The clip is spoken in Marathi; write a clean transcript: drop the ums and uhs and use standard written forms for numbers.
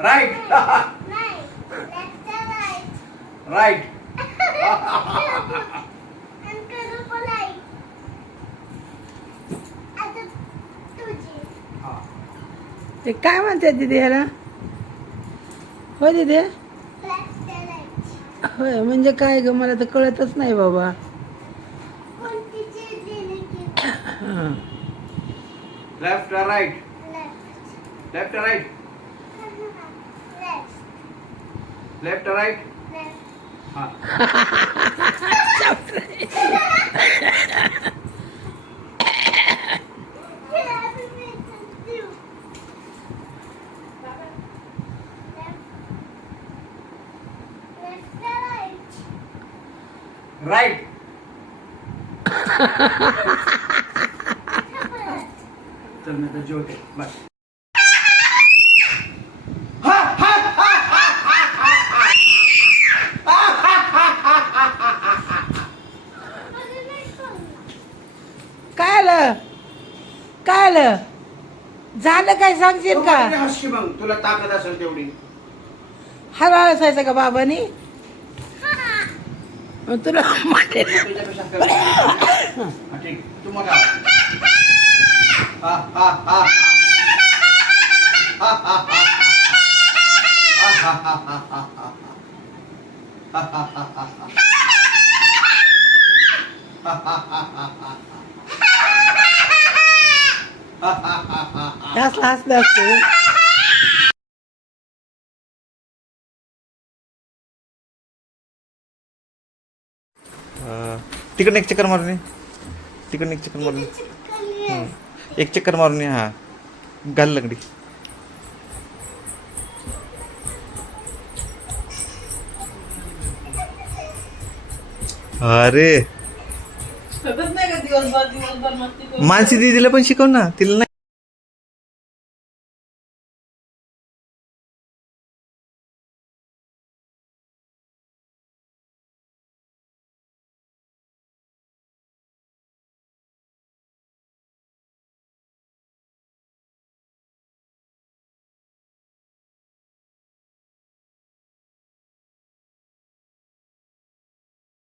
राईट राईट ते काय म्हणते दीदी ह्याला? हो दीदी, होय म्हणजे काय ग, मला तर कळतच नाही बाबा. हां. Left right left right left right हा राईट चल मी तर जेवते बस. काय आलं? काय आलं? झालं काय सांगशील का? हसकी मग तुला ताकद असेल तेवढी. हळूहळू असायचं का बाबानी? मग तुला मागे तुझ्यापेक्षा कमी. हा, ठीक तू मग हा हा हा हा हा हा असलं हसलं असतं. तिकडे एक चक्कर मारून ये. तिकडे एक चक्कर मारून ये. एक चक्कर मारून ये. हा घाल लंगडी. अरे मानसी दीदीला पण शिकव ना, तिला नाही